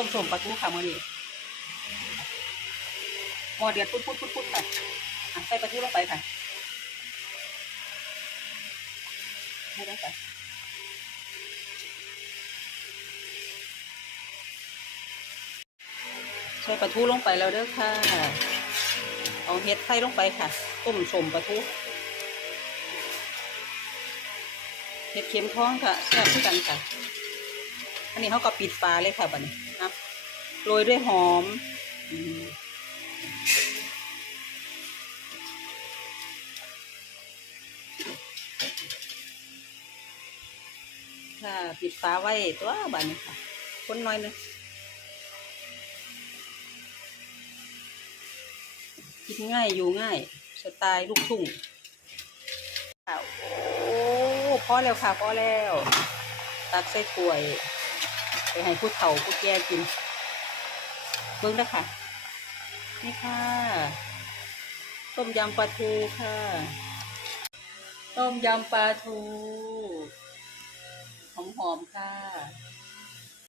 ต้มสมปลาทูค่ะมื้อนี้หมอเดือดปุ๊ดปุ๊ดปุ๊ดปุ๊ดค่ะอ่ใส่ปลาทูลงไปค่ะไม่ได้ค่ะใส่ปลาทูลงไปแล้วเด้อค่ะ เอาเห็ดไข่ลงไปค่ะ ต้มสมปลาทูเห็ดเข็มท้องค่ะแซ่บที่กันค่ะ นนี้เขาก็ปิดฝาเลยค่ะบัดนี้นะโรยด้วยหอมค่ะปิดฝาไว้ตัวบัดนี้ค่ะคนน้อยนึงกินง่ายอยู่ง่าย สไตล์ลูกทุ่งค่ะโอ้พอแล้วค่ะพอแล้ว ตักใส่ถ้วย ไปให้ผู้เฒ่าผู้แก่กิน เบิ้งนะค่ะ นี่ค่ะ ต้มยำปลาทูค่ะ ต้มยำปลาทู หอมๆค่ะ